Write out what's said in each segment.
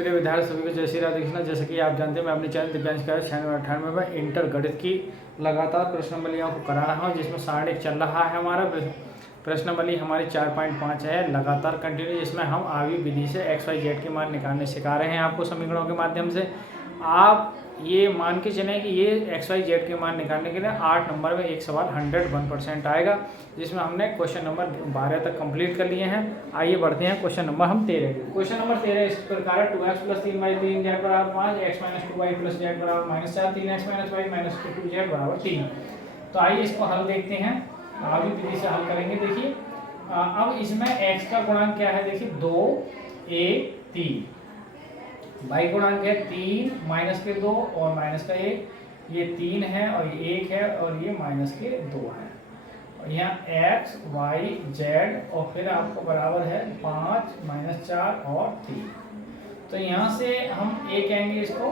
प्रिय विद्यार्थी सभी को जय श्री राधे कृष्णा। जैसे कि आप जानते हैं मैं अपने चैनल दिव्यांश का 96 में इंटर गणित की लगातार प्रश्नावलियों को करा रहा हूं, जिसमें साढ़े चल रहा है हमारा प्रश्नावली हमारी 4.5 है लगातार कंटिन्यू, जिसमें हम आवी विधि से XYZ के मान निकालने सिखा रहे हैं आपको समीकरणों के माध्यम से। आप ये मान के चलें कि ये XYZ के मान निकालने के लिए 8 नंबर में एक सवाल 101% आएगा, जिसमें हमने क्वेश्चन नंबर 12 तक कंप्लीट कर लिए हैं। आइए बढ़ते हैं क्वेश्चन नंबर हम 13। क्वेश्चन नंबर 13 इस प्रकार है 2x + 3y 3z = 5, x - 2y + z = -4, 3x - y - 2z = 3। तो आइए इसको हल देखते हैं, आवी विधि से हल करेंगे। देखिए अब इसमें x का गुणांक क्या है, देखिए 2 1 3, y गुणांक है 3 -2 और -1, ये 3 है और ये 1 है और ये -2 है, और यहाँ x y z और फिर आपको बराबर है 5 -4 और 3। तो यहाँ से हम a कहेंगे, इसको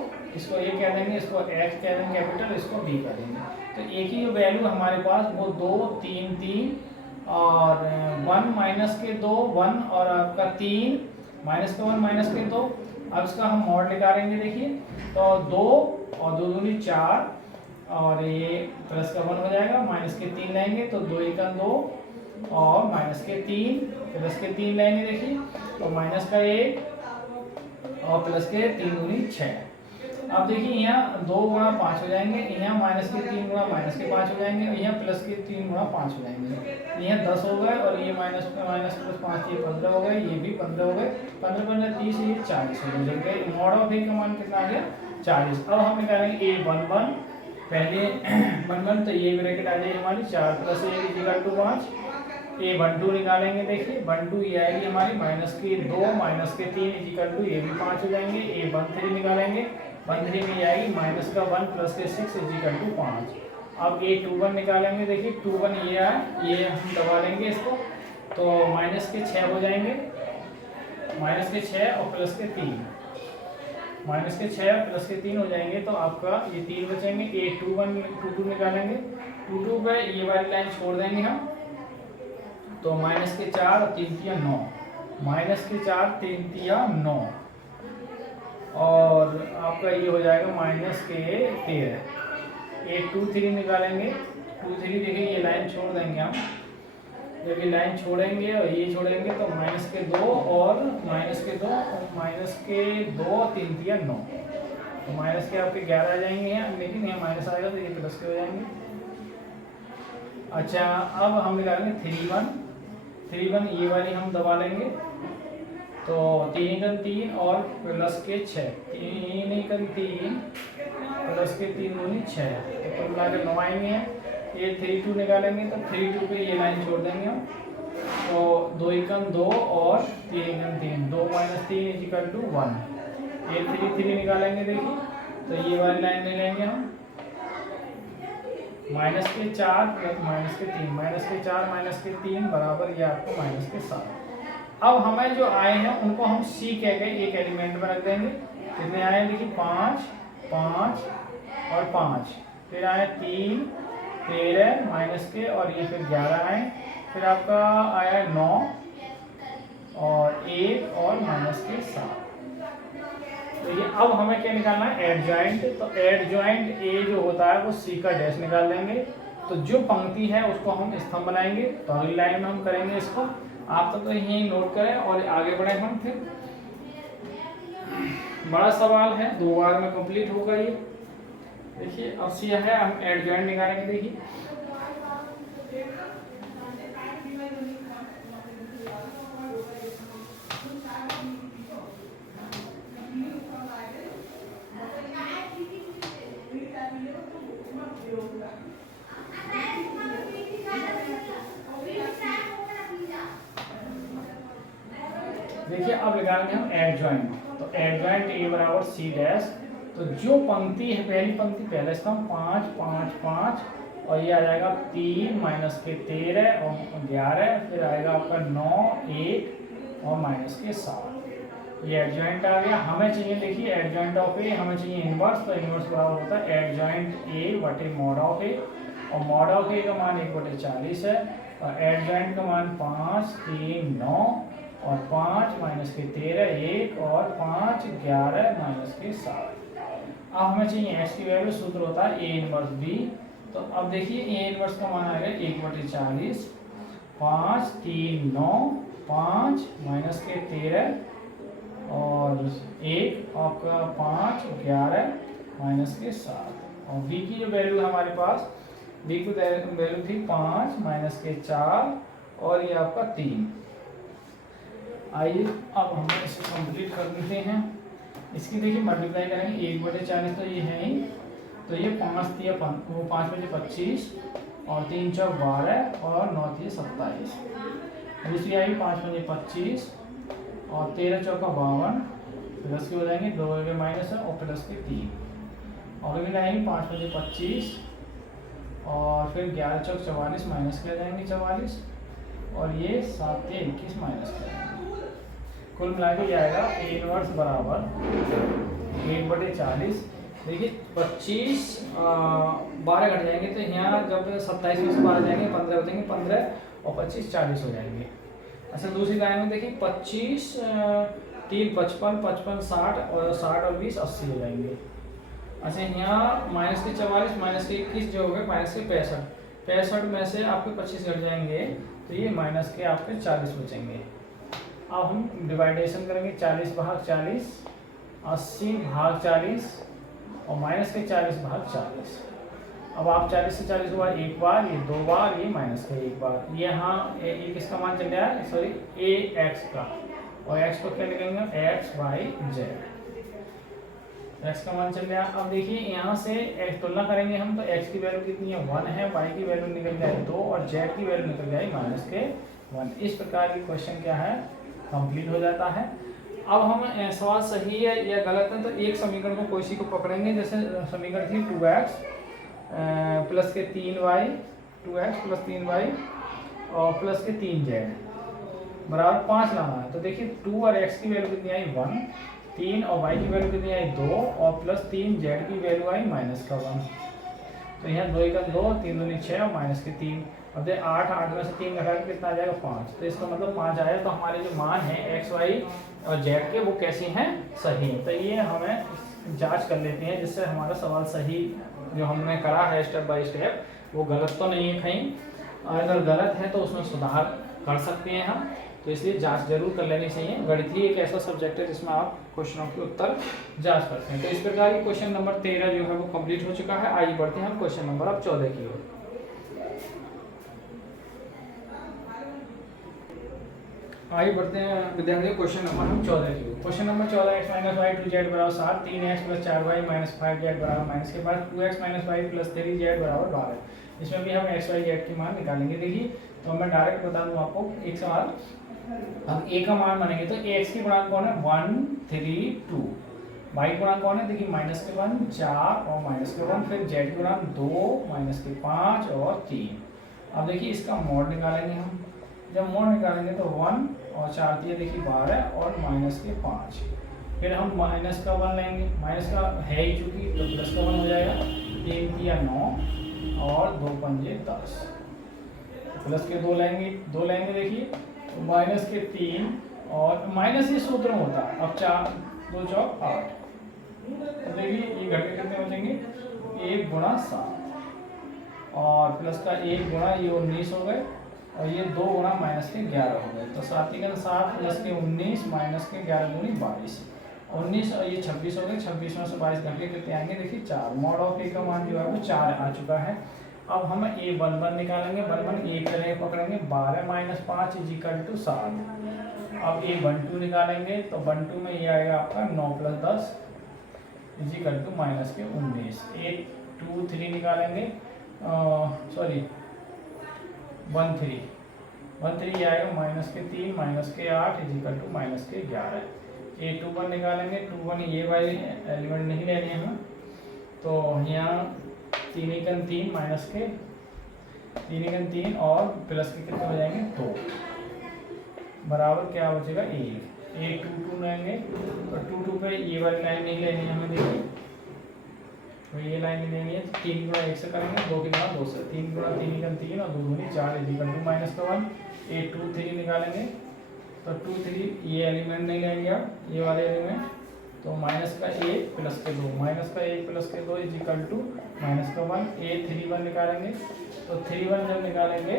a कह देंगे, इसको x कह देंगे कैपिटल, इसको b कह देंगे। तो a की जो वैल्यू हमारे पास वो 2 3 3 और 1 - 2 1 और आपका 3 -1 -2। अब इसका हम मॉड निकालेंगे। देखिए तो 2 और 2 दूनी 4 और ये प्लस का 1 हो जाएगा, -3 लेंगे तो 2 × 2 और -3 प्लस के 3 लेंगे। देखिए तो -1 और प्लस के 3 दूनी 6। अब देखिए यहाँ 2 × 5 हो जाएंगे, यहाँ -3 × -5 हो जाएंगे, यहाँ प्लस के 3 × 5 हो जाएंगे, यहाँ 10 हो गए और ये -5 ये 15 हो गए, ये भी 15 हो गए, 15 15 30, ये 40 हो जाएंगे। मॉड ऑफ ए का मान कितना आ गया 40। अब हम निकालेंगे a11 पहले 11, तो ये ब्रैकेट आ जाएगी हमारी 4 + 1 = 5। a12 निकालेंगे। देखिए 12 ये आएगी हमारी -2 -3 = ये भी 5 हो जाएंगे। a13 निकालेंगे, 13 में ये आएगी -1 + 6 = 5। अब a21 निकालेंगे। देखिए 21 ये आए, ये हम दबा लेंगे इसको, तो -6 हो जाएंगे, -6 और प्लस के 3, -6 और प्लस के 3 हो जाएंगे, तो आपका ये 3 बचेंगे। a22 निकालेंगे, 22 पे ये वाली लाइन छोड़ देंगे हम, तो -4 और 3 × 9, -4 3 × 9 और आपका ये हो जाएगा -13। a23 निकालेंगे, 23 देखिए ये लाइन छोड़ देंगे हम, जब ये लाइन छोड़ेंगे और ये छोड़ेंगे तो -2 और -2 3 × 9, तो माइनस के आपके 11 आ जाएंगे यहाँ, लेकिन यहाँ माइनस आएगा तो ये प्लस के हो जाएंगे। अच्छा अब हम निकालेंगे 31 ये वाली हम दबा लेंगे, तो 3 × 3 और प्लस के 6, 3 × 3 प्लस के 3 दूनी 6, तो कुल मिला के 9 आएंगे। ये 32 निकालेंगे, तो 32 पे ये लाइन छोड़ देंगे हम, तो 2 × 2 और 3 × 3, 2 - 3 = 1। ये 33 निकालेंगे। देखिए तो ये वाली लाइन ले लेंगे हम, -4 प्लस -3 बराबर ये आपको -7। अब हमें जो आए हैं उनको हम c कह गए एक एलिमेंट में रख देंगे। कितने आए देखिए 5 5 और 5, फिर आए 3 13 माइनस के और ये फिर 11 आए, फिर आपका आया 9 और 1 और -7। तो ये अब हमें क्या निकालना है एडजॉइंट, तो एडजॉइंट ए जो होता है वो सी का डैश निकाल लेंगे, तो जो पंक्ति है उसको हम स्तंभ बनाएंगे, तो अगली लाइन में हम करेंगे इसको। आप तो यही नोट करें और आगे बढ़े हम। फिर बड़ा सवाल है, 2 बार में कंप्लीट होगा ये। देखिए अब सी है, हम एडजॉइंट निकालेंगे। देखिए देखिए अब निकालेंगे हम एडजॉइंट, तो एडजॉइंट ए बराबर सी डैश, तो जो पंक्ति है पहली पंक्ति पहले स्तंभ 5 5 5 और ये आ जाएगा 3 -13 और 11, फिर आएगा आपका 9 1 और -7। ये एडजॉइंट आ गया। हमें चाहिए देखिए एडजॉइंट ऑफ ए, हमें चाहिए इनवर्स, तो इनवर्स बराबर होता है एडजॉइंट ए बटे मॉड ऑफ ए, और मॉड ऑफ ए का मान 1/40 है और एडजॉइंट का मान 5 3 9 और 5 माइनस के 13 1 और 5 11 माइनस के 7। अब हमें चाहिए एक्स की वैल्यू, सूत्र होता है ए इनवर्स बी। तो अब देखिए ए इनवर्स का मान आएगा 1/40, 5 3 9, 5 माइनस के 13 और 1 आपका 5 11 माइनस के 7। और बी की जो वैल्यू है हमारे पास, बी की वैल्यू थी 5 माइनस के 4 और ये आपका 3। आइए अब हम इसे कंप्लीट कर देते हैं। इसकी देखिए मल्टीप्लाई करेंगे 1/40 तो ये है ही, तो ये 5 दिया वो 5 बजे 25 और 3 चौक 12 और 9 दिए 27। दूसरी आई 5 बजे 25 और 13 चौका 52 प्लस के हो जाएंगे 2 के माइनस है और प्लस के 3। और अगली लाएंगे 5 बजे 25 और फिर 11 चौक 44 माइनस के आ जाएंगे 44 और ये 7 के 21 माइनस के आएंगे। कुल मिला के ये आएगा ए इनवर्स बराबर 1/40। देखिए 25 12 घट जाएंगे तो यहाँ जब 27 में से 12 जाएंगे 15 हो जाएंगे, 15 और 25 40 हो जाएंगे। अच्छा दूसरी लाइन में देखिए 25 3 55 55 60 और 60 और 20 80 हो जाएंगे। अच्छा यहाँ माइनस के 44 माइनस के 21 जो हो गए माइनस के 65 में से आपके 25 घट जाएंगे तो ये माइनस के आपके 40 बचेंगे। अब हम डिवाइडेशन करेंगे 40 भाग 40, 80 भाग 40 और माइनस के 40 भाग 40। अब आप 40 से 40 हुआ एक बार, ये 2 बार, ये माइनस का एक बार। यहाँ ये किसका मान चल रहा है, सॉरी ए एक्स का, और एक्स को क्या लिखेंगे एक्स वाई जेड, एक्स का मान चल रहा है। अब देखिए यहाँ से एक्स तुलना करेंगे हम तो एक्स की वैल्यू कितनी है 1 है, वाई की वैल्यू निकल जाए 2 और जेड की वैल्यू निकल जाए माइनस के 1। इस प्रकार की क्वेश्चन क्या है कंप्लीट हो जाता है। अब हम सवाल सही है या गलत है तो एक समीकरण को कोई सी को पकड़ेंगे, जैसे समीकरण थी 2x प्लस के 3y, 2x प्लस 3y और प्लस के 3z बराबर 5 लाना है। तो देखिए 2 और x की वैल्यू कितनी आई 1, 3 और y की वैल्यू कितनी आई 2 और प्लस 3 z की वैल्यू आई माइनस का 1। तो यहाँ 2 का 2, 3 दूनी 6 और माइनस के 3। अब देखिए 8 में से 3 घटा के कितना आ जाएगा 5, तो इसका मतलब 5 आया। तो हमारे जो मान है एक्स वाई और जेड के वो कैसे हैं सही हैं। तो ये हमें जांच कर लेते हैं जिससे हमारा सवाल सही जो हमने करा है स्टेप बाय स्टेप वो गलत तो नहीं है कहीं, अगर गलत है तो उसमें सुधार कर सकते हैं हम। तो इसलिए जांच जरूर कर लेनी चाहिए। गणित ही एक ऐसा सब्जेक्ट है जिसमें आप क्वेश्चनों के उत्तर जांच करते हैं। तो इस प्रकार की क्वेश्चन नंबर 13 जो है वो कंप्लीट हो चुका है। आइए बढ़ते हैं हम क्वेश्चन नंबर अब 14 की ओर। आइए बढ़ते हैं विद्यार्थी क्वेश्चन नंबर हम 14 की ओर। Question number 14 x minus y 2z बराबर 7, 3x plus 4y minus 5z बराबर माइनस के बाद 2x minus Y plus 3z बराबर 12। इसमें भी हम x y z की मान निकालेंगे। देखिए तो मैं डायरेक्ट बता दूं आपको एक सवाल। हम a का मान मानेंगे तो x की गुणांक कौन है 1 3 2, y की गुणांक कौन है देखिए माइनस के 1 4 और माइनस के 1, फिर z की गुणांक 2 माइनस के 5 और 3। अब देखिए इसका मोड निकालेंगे हम। जब मोड निकालेंगे तो 1 और 4 दिए देखिए 12 और माइनस के 5, फिर हम माइनस का 1 लेंगे, माइनस का है ही चूंकि तो प्लस का 1 हो जाएगा, 3 दिया 9 और 2 पंजे 10, प्लस के 2 लेंगे देखिए तो माइनस के 3 और माइनस ये सूत्र में होता है। अब 4 2 चौक 8, तो देखिए ये घटे कितने बचेंगे 1 गुणा 7 और प्लस का 1 गुणा ये 19 हो गए और ये 2 गुणा माइनस के 11 हो गए। तो 7 प्लस के 19 माइनस के 11 दूनी 22, 19 और ये 26 हो गए। 26 में से 22 घंटे कितने आएंगे देखिए 4। मॉड ऑफ ए का मान जो है वो 4 आ चुका है। अब हम ए 1 निकालेंगे, 1 ए पहले पकड़ेंगे 12 माइनस 5 इज इक्वल टू 7। अब ए 1 निकालेंगे तो 1 में ये आएगा आपका 9 plus 10 is equal to minus के 19। ए 2 3 निकालेंगे, सॉरी 1 3 ये आएगा माइनस के 3 माइनस के 8 इज इक्वल टू माइनस के 11। ए 2 1 निकालेंगे, 2 1 ये वाले एलिमेंट नहीं लेने हैं तो यहाँ 3 एकन 3 माइनस के 3 एकन 3 और प्लस के कितने हो जाएंगे 2 बराबर क्या बचेगा 1। ए 2 2 लेंगे तो 2 2 पे ये वाली लाइन नहीं लेनी है हमें देखिए, तो ये लाइन नहीं लेनी है। 3 गुणा 1 से करेंगे, 2 की गुणा 2 से, 3 गुणा 3 एकन 3 और 2 दूनी 4 इज इक्वल टू माइनस का 1। ए 2 3 निकालेंगे तो 2 3 ये एलिमेंट नहीं लेंगे आप, ये वाले एलिमेंट, तो माइनस का 1 प्लस के 2, माइनस का 1 प्लस के 2 इज इक्वल टू माइनस का 1, ए 3 1 निकालेंगे, तो 3 1 जब निकालेंगे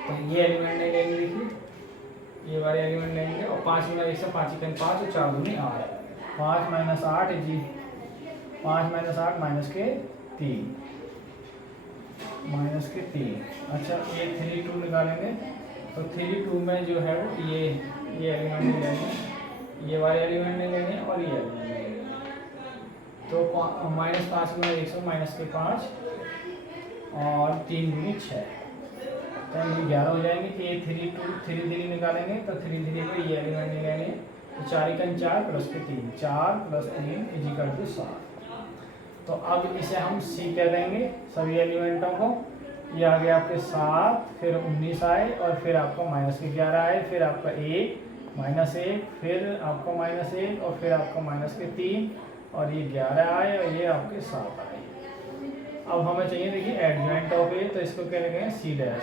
तो ये एलिमेंट नहीं लेंगे, देखिए ये वाले एलिमेंट लेंगे, और 5 में 1 से 5 5 और 4 दूनी 8, 5 माइनस 8 जी, 5 माइनस 8 माइनस के 3, माइनस के 3। अच्छा ये 3 2 निकालेंगे, तो 3 2 में जो है वो ये एलिमेंट नहीं लेंगे, ये वाले एलिमेंट नहीं लेंगे और ये एलिमेंट नहीं लेंगे, तो माइनस 5 में 1 से माइनस के 5 और 3 दूनी 6, तो ये 11 हो जाएंगे। ये 3 2 3 3 निकालेंगे, तो 3 3 को ये एलिमेंट नहीं लेंगे, तो 4 1 4 प्लस के 3, 4 प्लस 3 इज इक्वल टू 7। तो अब इसे हम सी कह देंगे सभी एलिमेंटों को। ये आ गया आपके 7, फिर 19 आए, और फिर आपका माइनस के 11 आए, फिर आपका 1 माइनस 1, फिर आपका माइनस 1, और फिर आपका माइनस के 3, और ये 11 आए, और ये आपके 7 आए। अब हमें चाहिए देखिए एडजॉइंट ऑफ ए, तो इसको क्या लिखेंगे सी डैश,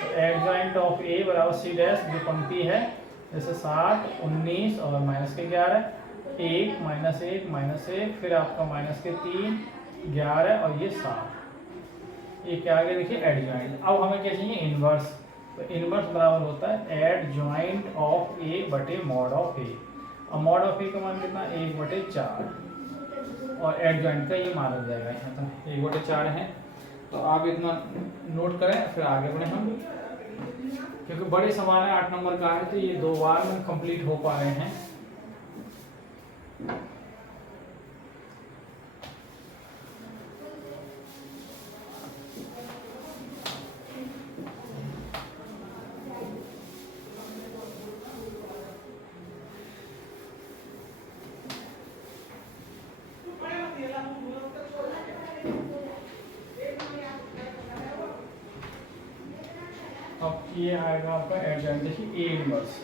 तो एडजॉइंट ऑफ ए बराबर सी डैश, जो पंक्ति है जैसे 7 19 और माइनस के 11, 1 माइनस 1 माइनस 1, फिर आपका माइनस के 3 11 और ये 7, ये क्या आ गया देखिए एडजॉइंट। अब हमें क्या चाहिए इनवर्स, तो इनवर्स बराबर होता है एडजॉइंट ऑफ ए बटे मॉड ऑफ ए। अब मॉड ऑफ ए का मान कितना 1/4, और एडजॉइंट का ये मान लग जाएगा यहाँ तक 1/4 है। तो आप इतना नोट करें, फिर आगे बढ़े हम, क्योंकि बड़े सवाल है 8 नंबर का है, तो ये 2 बार में कंप्लीट हो पा रहे हैं। अब ये आएगा आपका एडजॉइंट, देखिए ए इनवर्स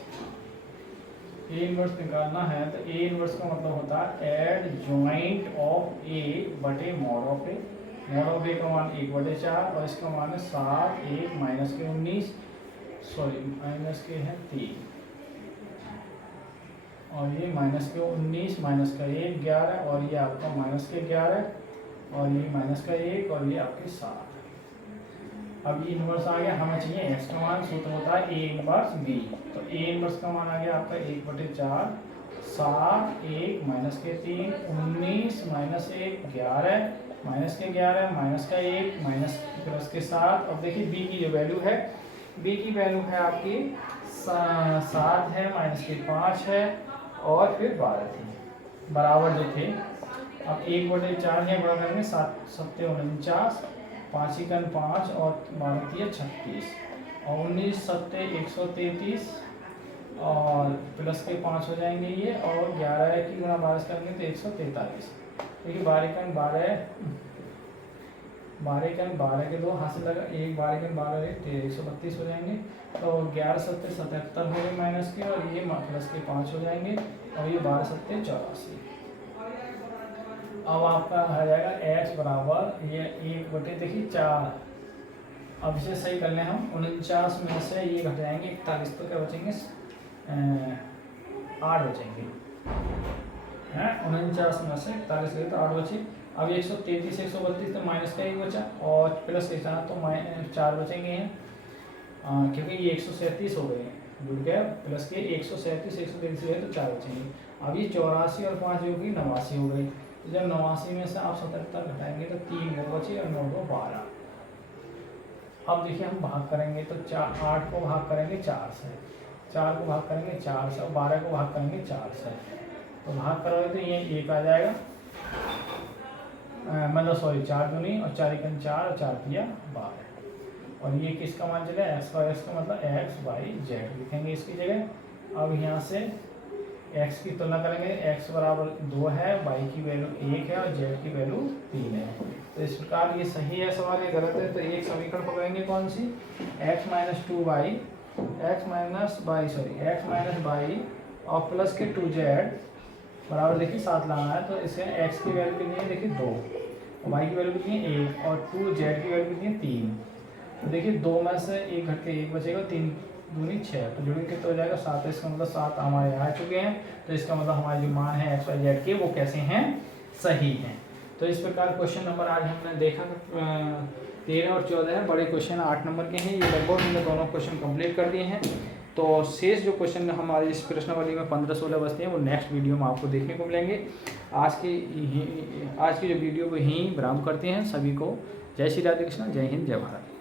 निकालना है, तो ए इनवर्स का मतलब होता है एडजॉइंट ऑफ ए बटे mod of a. Mod of a का मान 1/4, और इसका मान है 7 1 माइनस के 19, सॉरी माइनस के हैं 3, और ये माइनस के 19 माइनस का 1 11, और ये आपका माइनस के 11, और ये माइनस का 1, और ये आपके 7। अब ये इनवर्स आ गया, हमें चाहिए एक्स का मान, सूत्र होता है ए इनवर्स बी, तो ए इनवर्स का मान आ गया आपका 1/4, 7 1 माइनस के 3 19 माइनस 1 11, माइनस के 11 माइनस का 1 माइनस प्लस के 7। अब देखिए बी की जो वैल्यू है, बी की वैल्यू है आपकी 7 है, माइनस के 5 है, और फिर 12 थी, बराबर जो थे। अब 1/4 है, बड़ा करेंगे 7 7 49, 5 1 5 और 12 36, और 19 7 133, और प्लस के 5 हो जाएंगे ये, और 11 की गुणा 12 करेंगे तो 143। देखिए 12 12 के 2 हाथ से लगा, 1 12 के 12 132 हो जाएंगे, तो 11 7 77 हो गए माइनस के, और ये प्लस के 5 हो जाएंगे, और ये 12 7 84। अब आपका आ जाएगा x बराबर ये 1/, देखिए 4। अब इसे सही कर लें हम, 49 में से ये घट जाएंगे 41, तो क्या बचेंगे 8 बचेंगे, हैं 49 में से 41 गए तो 8 बचे। अब 133 132, तो माइनस का 1 बचा, और प्लस के 4 तो 4 बचेंगे हैं, क्योंकि ये 137 हो गए हैं, जुड़ गया, प्लस के 137 133 गए तो 4 बचेंगे। अब ये 84 और 5 होगी 89 हो गई, तो जब 89 में से आप 77 घटाएंगे तो 3 वो बचे, और 9 2 12। अब देखिए हम भाग करेंगे, तो 8 को भाग करेंगे 4 से, 4 को भाग करेंगे 4 से, और 12 को भाग करेंगे 4 से, तो भाग करोगे तो ये 1 आ जाएगा, मतलब सॉरी 4 दूनी, और 4 1 4, और 4 3 12, और ये किसका मान चलेगा एक्स का मतलब x/z लिखेंगे इसकी जगह। अब यहाँ से x की तुलना करेंगे, x बराबर 2 है, y की वैल्यू 1 है, और z की वैल्यू 3 है। तो इस प्रकार ये सही है सवाल, ये गलत है, तो एक समीकरण पकड़ेंगे कौन सी, x - 2y और प्लस के 2z बराबर देखिए 7 लाना है, तो इसके x की वैल्यू कितनी है देखिए 2, y की वैल्यू कितनी है 1, और 2z की वैल्यू कितनी है 3। तो देखिए 2 में से 1 घट के 1 बचेगा, 3 दूनी 6, तो जुड़ेंगे कितना हो जाएगा 7, इसका मतलब 7 हमारे आ चुके हैं। तो इसका मतलब हमारे जो मान है एक्स वाई जेड के वो कैसे हैं, सही हैं। तो इस प्रकार क्वेश्चन नंबर आज हमने देखा 13 और 14 है, बड़े क्वेश्चन 8 नंबर के हैं। ये लगभग हमने दोनों क्वेश्चन कंप्लीट कर दिए हैं। तो शेष जो क्वेश्चन हमारी इस प्रश्नावली में 15-16 बचते हैं वो नेक्स्ट वीडियो में आपको देखने को मिलेंगे। आज की जो वीडियो को यहीं विराम करते हैं। सभी को जय श्री राधे कृष्ण, जय हिंद, जय भारत।